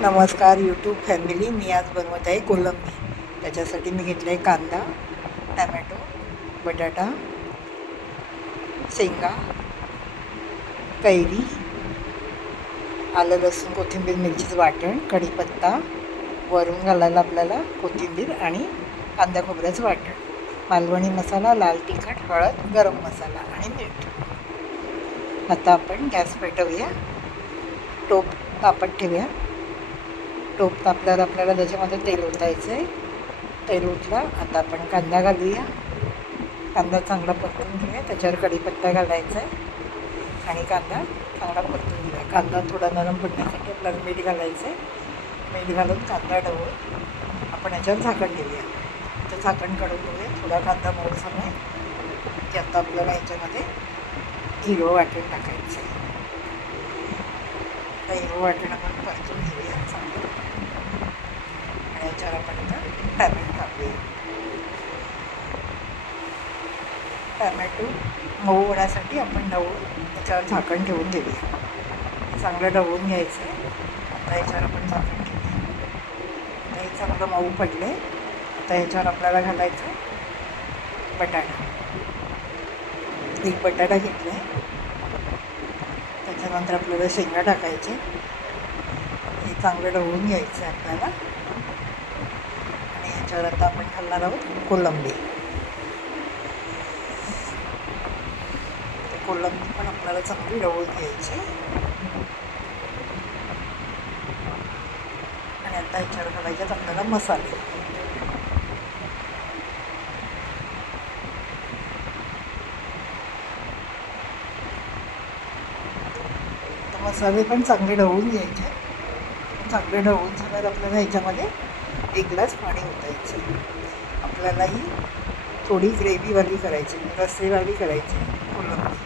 नमस्कार YouTube family. मी आज बनवत आहे कोलंबी. त्याच्यासाठी मी घेतलं आहे कांदा, टॅमॅटो, बटाटा, शेंगा, कैरी, आलं लसूण कोथिंबीर मिरचीचं वाटण, कढीपत्ता, वरून घालायला आपल्याला कोथिंबीर आणि कांदा खोबऱ्याचं वाटण, मालवणी मसाला, लाल तिखट, हळद, गरम मसाला आणि मीठ. आता आपण गॅस पेटवूया, टोप तापत ठेवूया. टोप तापल्यावर आपल्याला त्याच्यामध्ये तेल ओतायचं आहे. तेल ओतला आता आपण कांदा घालूया. कांदा चांगला परतून घेऊया. त्याच्यावर कढीपत्ता घालायचा आहे आणि कांदा चांगला परतून घेऊया. कांदा थोडा नरम पडण्यासाठी आपल्याला मीठ घालायचं आहे. मीठ घालून कांदा ढवळून आपण याच्यावर झाकण ठेवूया. तर झाकण काढून घेऊया. थोडा कांदा मऊसर आहे की आता आपल्याला याच्यामध्ये हिरवं वाटण टाकायचं आहे. हिरवं वाटण आपण परतून घेऊया चांगलं आणि याच्यावर आपण आता टॅमॅटो टाकूया. टॅमॅटो मऊ होण्यासाठी आपण याच्यावर झाकण ठेवून देऊया. चांगलं ढवळून घ्यायचं आहे. आता याच्यावर आपण झाकण ठेवूया. आता हे चांगलं मऊ पडलं आहे. आता याच्यावर आपल्याला घालायचं आहे बटाटा. एक बटाटा घेतला आहे. त्याच्यानंतर आपल्याला शेंगा टाकायचे. हे चांगलं ढवळून घ्यायचं आहे आपल्याला आणि याच्यावर आता आपण घालणार आहोत कोलंबी. कोलंबी पण आपल्याला चांगली ढवळून घ्यायची आणि आता याच्यावर घालायच्यात आपल्याला मसाले. मसाले पण चांगले ढवळून घ्यायचे. चांगले ढवळून झाल्यावर आपल्याला ह्याच्यामध्ये 1 ग्लास पाणी ओतायचं. आपल्याला ही थोडी ग्रेव्हीवाली करायची, रस्सेवाली करायची कोलंबी.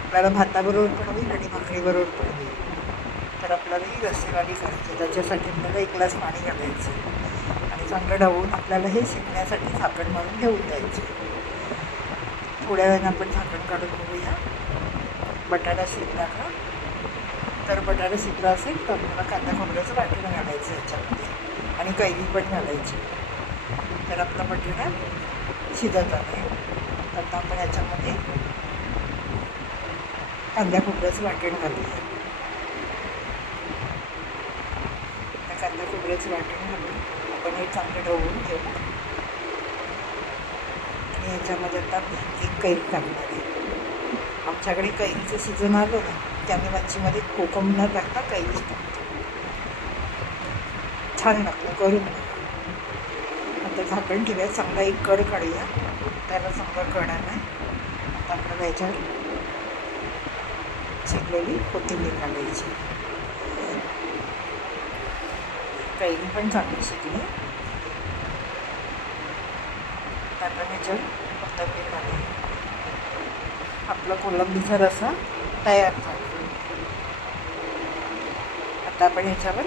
आपल्याला भाताबरोबर पण होईल आणि भाकरीबरोबर पण होईल. तर आपल्याला ही रस्सेवाली करायची. त्याच्यासाठी आपल्याला 1 ग्लास पाणी घालायचं आणि चांगलं ढवळून आपल्याला हे शिजण्यासाठी झाकण मारून ठेवून द्यायचं. थोड्या वेळानं आपण झाकण काढून बघूया बटाटा शिजला का. तर बटाटा शिजला असेल तर आपल्याला कांदा खोबऱ्याचं वाटण घालायचं याच्यामध्ये आणि कैरी पण घालायची. तर आपला बटाटा शिजत आहे. आता आपण याच्यामध्ये कांदा खोबऱ्याचं वाटण घालूया. कांदा खोबऱ्याचं वाटण घालून आपण हे चांगलं ढवळून घेऊ आणि याच्यामध्ये आता एक कैरी टाकणार आहे. आमच्याकडे कैरीचं सीझन आलं ना की आम्ही मच्छीमध्ये कोकम न टाकता कैरीच टाकतो. छान लागतं, करून आता झाकण ठेवूया. चांगला एक कड काढूया. त्याला चांगला कड आला. आता आपल्याला याच्यावर शिजलेली कोथिंबीर घालायची. कैरी पण चांगली शिजली. आपण याच्यावर कोथिंबीर घालूया. आपला कोलंबीचा रस्सा तयार झाला. आता आपण ह्याच्यावर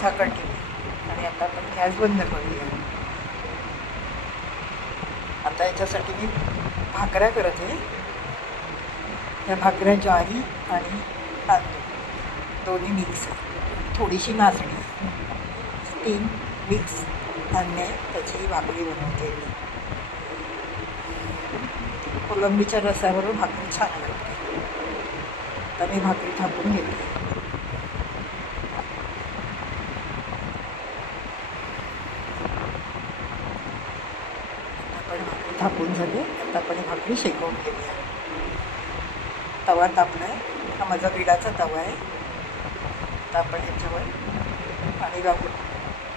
झाकण ठेवूया आणि आता आपण गॅस बंद करूया. आता याच्यासाठी मी भाकऱ्या करत आहे. त्या भाकऱ्या ज्वारी आणि तांदूळ दोन्ही मिक्स आहे. थोडीशी नाचणी, 3 मिक्स धान्य त्याची ही भाकरी बनवते मी. कोलंबीच्या रस्स्याबरोबर भाकरी छान लागते. आता मी भाकरी थापून घेते. आपण भाकरी थापून झाली. आता आपण भाकरी शेकवून घेऊया. तवा तापला आहे. हा माझा विडाचा तवा आहे. आता आपण ह्याच्यावर पाणी टाकून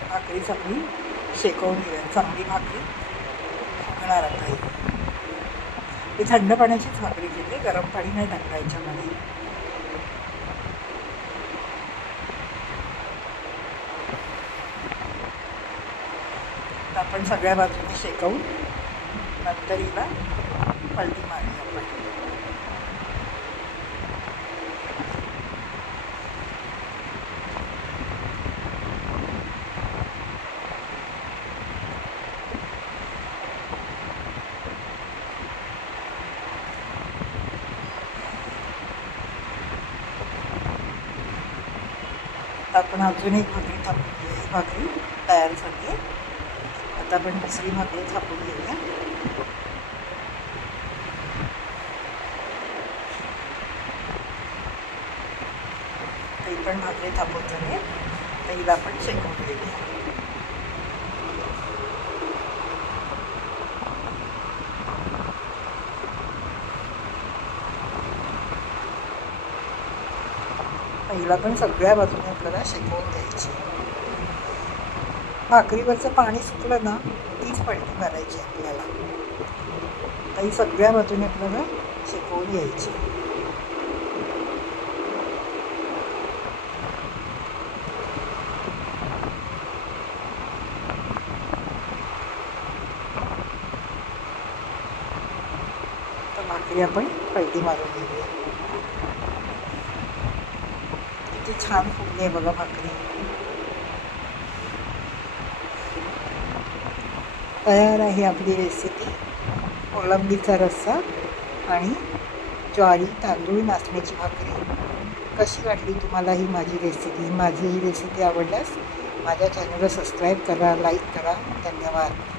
भाकरी चांगली शेकवून घेऊया. चांगली भाकरी फुगणार आता. मी थंड पाण्याचीच भाकरी केली, गरम पाणी नाही टाकलं याच्यामध्ये. आपण सगळ्या बाजूने शेकवून नंतर हिला पलटी मारूया आपण. आता आपण अजून एक भाकरी थापून घेऊया. ही भाकरी तयार झाली आहे. आता आपण दुसरी भाकरी थापून घेऊया. ही पण भाकरी थापून झाली. तर हिला आपण शेकून घेऊया. पहिला पण सगळ्या बाजूने आपल्याला शेकवून द्यायची. भाकरीवरचं पाणी सुकलं ना तीच पलटी करायची आपल्याला. तर ही सगळ्या बाजूने आपल्याला शेकवून घ्यायची. तर भाकरी आपण पलटी मारून घेऊया. किती छान फुगली आहे बघा भाकरी. तयार आहे आपली रेसिपी. कोळंबीचा रस्सा आणि ज्वारी तांदूळ नाचण्याची भाकरी. कशी वाटली तुम्हाला ही माझी रेसिपी? माझी ही रेसिपी आवडल्यास माझ्या चॅनलला सबस्क्राईब करा, लाईक करा. धन्यवाद.